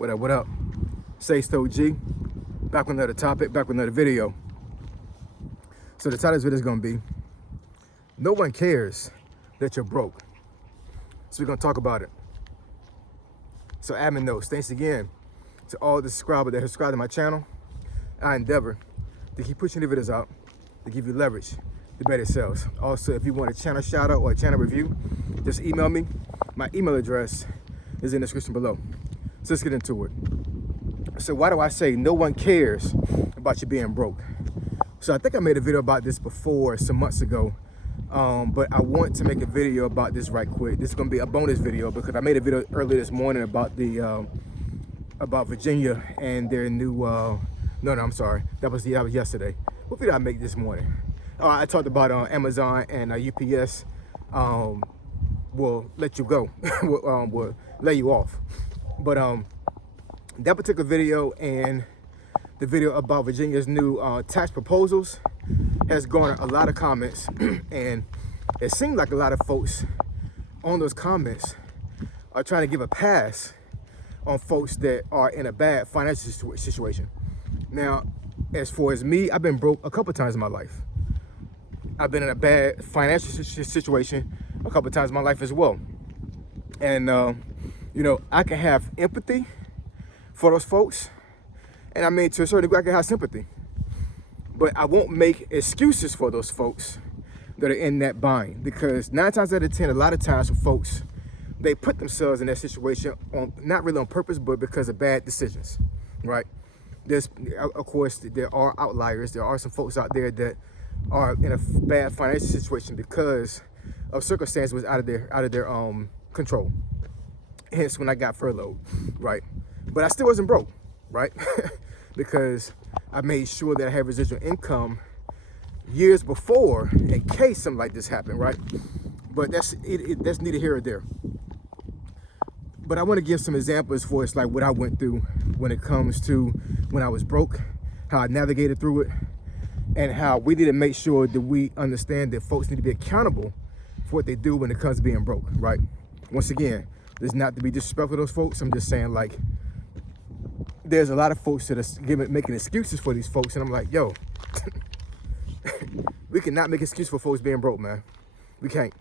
What up? Say so G. Back with another topic, back with another video. So the title of this video is gonna be, no one cares that you're broke. So we're gonna talk about it. So admin notes, thanks again to all the subscribers that have subscribed to my channel. I endeavor to keep pushing the videos out to give you leverage to better sales. Also, if you want a channel shout out or a channel review, just email me. My email address is in the description below. So let's get into it. So why do I say no one cares about you being broke? So I think I made a video about this before some months ago, but I want to make a video about this right quick. This is going to be a bonus video because I made a video earlier this morning about the about Virginia and their new I'm sorry, that was yesterday. What video I make this morning? I talked about Amazon and UPS will let you go, will lay you off. But that particular video and the video about Virginia's new tax proposals has garnered a lot of comments, and it seemed like a lot of folks on those comments are trying to give a pass on folks that are in a bad financial situation. Now, as far as me, I've been broke a couple times in my life. I've been in a bad financial situation a couple times in my life as well. And, you know, I can have empathy for those folks. And I mean, to a certain degree, I can have sympathy. But I won't make excuses for those folks that are in that bind. Because 9 times out of 10, a lot of times for folks, they put themselves in that situation on not really on purpose, but because of bad decisions, right? Of course, there are outliers. There are some folks out there that are in a bad financial situation because of circumstances was out of their control. Hence, when I got furloughed, right? But I still wasn't broke, right? Because I made sure that I had residual income years before in case something like this happened, right? But that's neither here or there. But I want to give some examples for it's like what I went through when it comes to when I was broke, how I navigated through it, and how we need to make sure that we understand that folks need to be accountable for what they do when it comes to being broke, right? Once again, this is not to be disrespectful to those folks. I'm just saying, like, there's a lot of folks that are making excuses for these folks, and I'm like, yo, we cannot make excuses for folks being broke, man. We can't.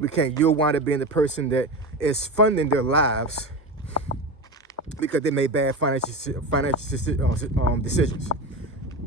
We can't. You'll wind up being the person that is funding their lives because they made bad financial decisions.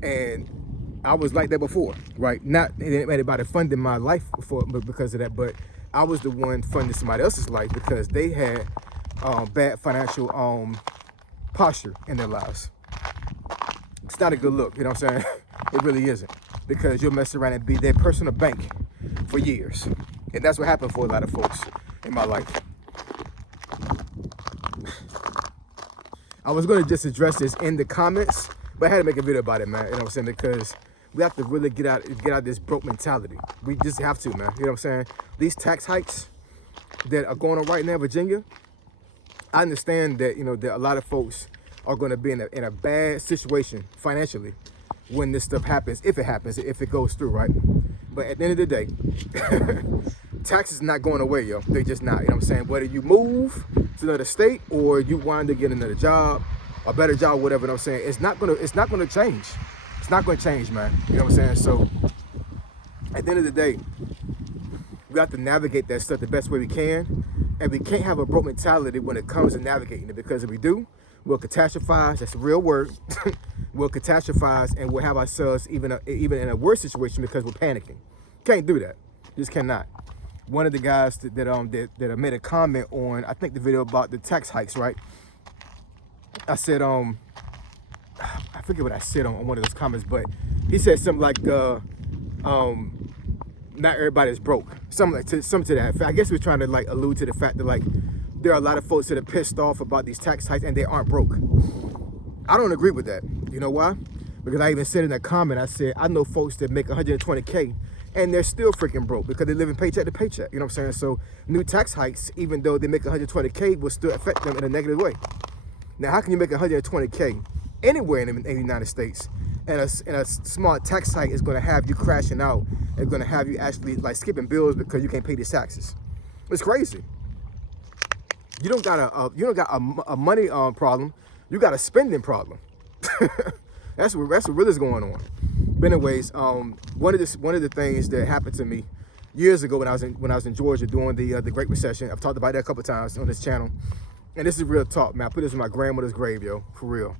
And I was like that before, right? Not anybody funding my life because of that, but I was the one funding somebody else's life because they had bad financial posture in their lives. It's not a good look, you know what I'm saying? It really isn't, because you'll mess around and be their personal bank for years. And that's what happened for a lot of folks in my life. I was going to just address this in the comments, but I had to make a video about it, man. You know what I'm saying? Because we have to really get out this broke mentality. We just have to, man. You know what I'm saying? These tax hikes that are going on right now in Virginia, I understand that, you know, that a lot of folks are going to be in a bad situation financially when this stuff happens, if it goes through, right? But at the end of the day, taxes not going away, yo. They just not, you know what I'm saying? Whether you move to another state or you wind up getting another job, a better job, whatever, you know what I'm saying? It's not gonna change. It's not gonna change, man. You know what I'm saying? So at the end of the day, we have to navigate that stuff the best way we can. And we can't have a broke mentality when it comes to navigating it, because if we do, we'll catastrophize. That's a real word. We'll catastrophize and we'll have ourselves even in a worse situation because we're panicking. Can't do that. Just cannot. One of the guys that made a comment on, I think, the video about the tax hikes, right? I said, I forget what I said on one of those comments, but he said something like, not everybody's broke. Something to that effect. I guess we're trying to like allude to the fact that like there are a lot of folks that are pissed off about these tax hikes and they aren't broke. I don't agree with that. You know why? Because I even said in that comment, I said, I know folks that make 120K and they're still freaking broke because they're living paycheck to paycheck. You know what I'm saying? So new tax hikes, even though they make 120K, will still affect them in a negative way. Now, how can you make 120K anywhere in the United States and a small tax hike is going to have you crashing out and going to have you actually like skipping bills because you can't pay these taxes? It's crazy. You don't got a money problem. You got a spending problem. That's what really is going on. But anyways, one of the things that happened to me years ago when I was in Georgia during the Great Recession. I've talked about that a couple times on this channel, and this is real talk, man. I put this in my grandmother's grave, yo, for real.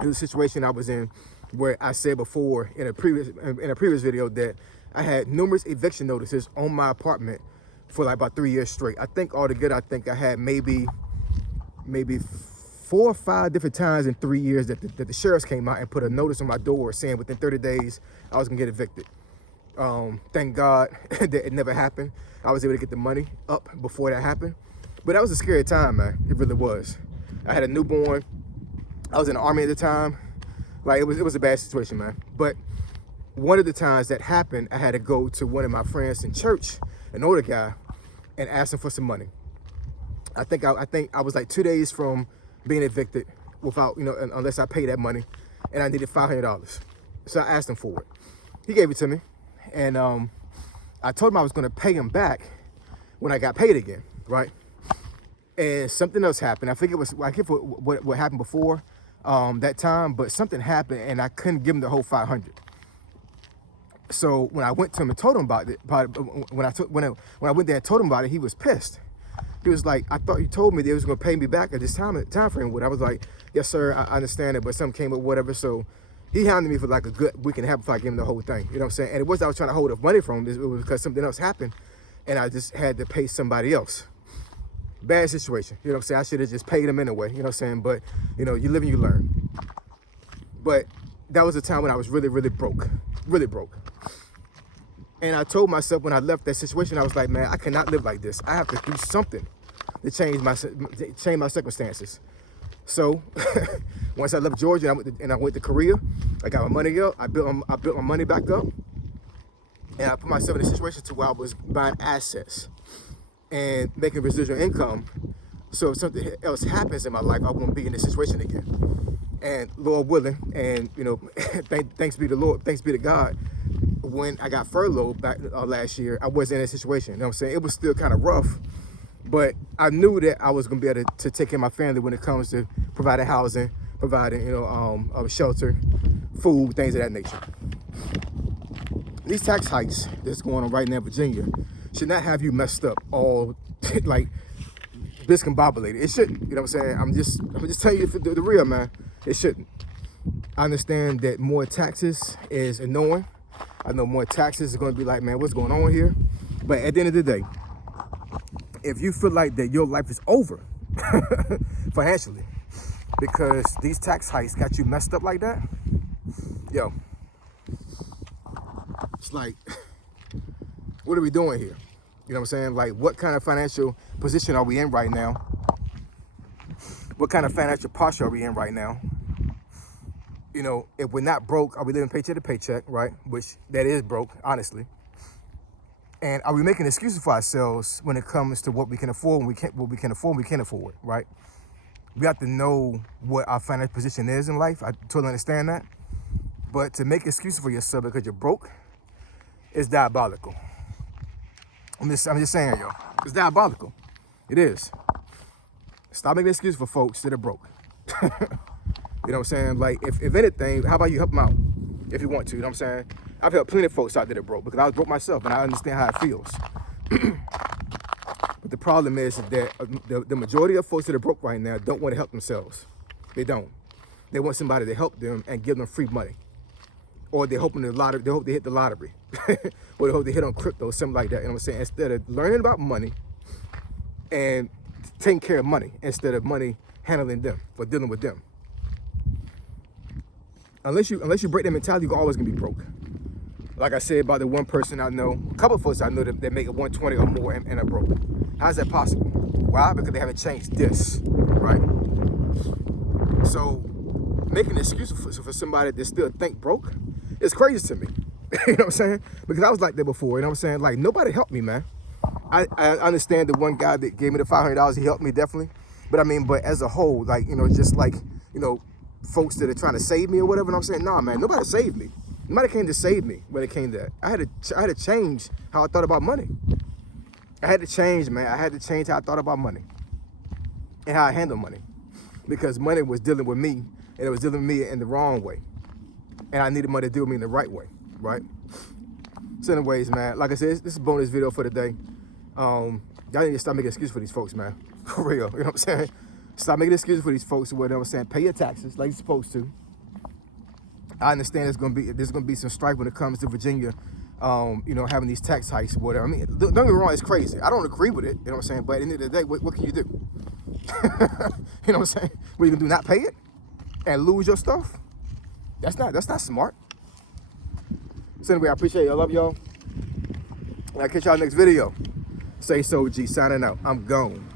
It was a situation I was in where I said before in a previous video that I had numerous eviction notices on my apartment for like about 3 years straight. I think altogether, I had maybe 4 or 5 different times in 3 years that the sheriffs came out and put a notice on my door saying within 30 days I was gonna get evicted. Thank God that it never happened. I was able to get the money up before that happened. But that was a scary time, man. It really was. I had a newborn. I was in the Army at the time. Like, it was a bad situation, man. But one of the times that happened, I had to go to one of my friends in church, an older guy, and ask him for some money. I think I was like 2 days from being evicted without, unless I pay that money, and I needed $500. So I asked him for it. He gave it to me, and I told him I was going to pay him back when I got paid again, right? And something else happened. I forget what happened before that time, but something happened, and I couldn't give him the whole 500. So when I went to him and told him about it, when I went there and told him about it, he was pissed. He was like, "I thought you told me they was gonna pay me back at this time frame." I was like, "Yes, sir, I understand it," but something came up, whatever. So he hounded me for like a good week and a half before I gave him the whole thing. You know what I'm saying? And it wasn't I was trying to hold up money from him. It was because something else happened, and I just had to pay somebody else. Bad situation. You know what I'm saying? I should have just paid him anyway. You know what I'm saying? But you live and you learn. But that was a time when I was really, really broke. Really broke. And I told myself when I left that situation, I was like, man, I cannot live like this. I have to do something to change my circumstances. So once I left Georgia and I went to Korea, I got my money up. I built my money back up, and I put myself in a situation to where I was buying assets and making residual income. So if something else happens in my life, I won't be in this situation again. And Lord willing, and thanks be to Lord, thanks be to God. When I got furloughed back last year, I wasn't in a situation. You know what I'm saying? It was still kind of rough, but I knew that I was gonna be able to take care of my family when it comes to providing housing, providing shelter, food, things of that nature. These tax hikes that's going on right now in Virginia should not have you messed up all like discombobulated. It shouldn't. You know what I'm saying? I'm just telling you the real, man. It shouldn't. I understand that more taxes is annoying. I know more taxes is going to be like, man, what's going on here? But at the end of the day, if you feel like that your life is over financially because these tax hikes got you messed up like that, yo, it's like, what are we doing here? You know what I'm saying? Like, what kind of financial position are we in right now? What kind of financial posture are we in right now? If we're not broke, are we living paycheck to paycheck, right? Which that is broke, honestly. And are we making excuses for ourselves when it comes to what we can afford and what we can afford, right? We have to know what our financial position is in life. I totally understand that. But to make excuses for yourself because you're broke is diabolical. I'm just saying, yo. It's diabolical. It is. Stop making excuses for folks that are broke. You know what I'm saying? Like, if anything, how about you help them out if you want to? You know what I'm saying? I've helped plenty of folks out there that broke because I was broke myself and I understand how it feels. But the problem is that the majority of folks that are broke right now don't want to help themselves. They don't. They want somebody to help them and give them free money. Or they're hoping they hope they hit the lottery. Or they hope they hit on crypto, something like that. You know what I'm saying? Instead of learning about money and taking care of money instead of money handling them or dealing with them. Unless you break that mentality, you're always gonna be broke. Like I said about the one person I know, a couple of folks I know that make it 120 or more and are broke. How's that possible? Why? Because they haven't changed this, right? So making an excuse for somebody that still think broke is crazy to me. You know what I'm saying? Because I was like that before. You know what I'm saying? Like, nobody helped me, man. I understand the one guy that gave me the $500. He helped me definitely. But as a whole, like, just like, folks that are trying to save me or whatever. And I'm saying, nah, man, nobody saved me. Nobody came to save me when it came to that. I had to change how I thought about money. I had to change, man. I had to change how I thought about money. and how I handle money. Because money was dealing with me, and it was dealing with me in the wrong way. And I needed money to deal with me in the right way, right? So anyways, man, like I said, this is a bonus video for today. Y'all need to stop making excuses for these folks, man. For real, you know what I'm saying? Stop making excuses for these folks, you know what I'm saying? Pay your taxes like you're supposed to. I understand there's gonna be some strife when it comes to Virginia, you know, having these tax hikes or whatever. I mean, don't get me wrong, it's crazy. I don't agree with it, you know what I'm saying? But at the end of the day, what can you do? You know what I'm saying? What are you gonna do, not pay it and lose your stuff? That's not smart. So anyway, I appreciate you. I love y'all. And I'll catch y'all next video. Say so, G, signing out. I'm gone.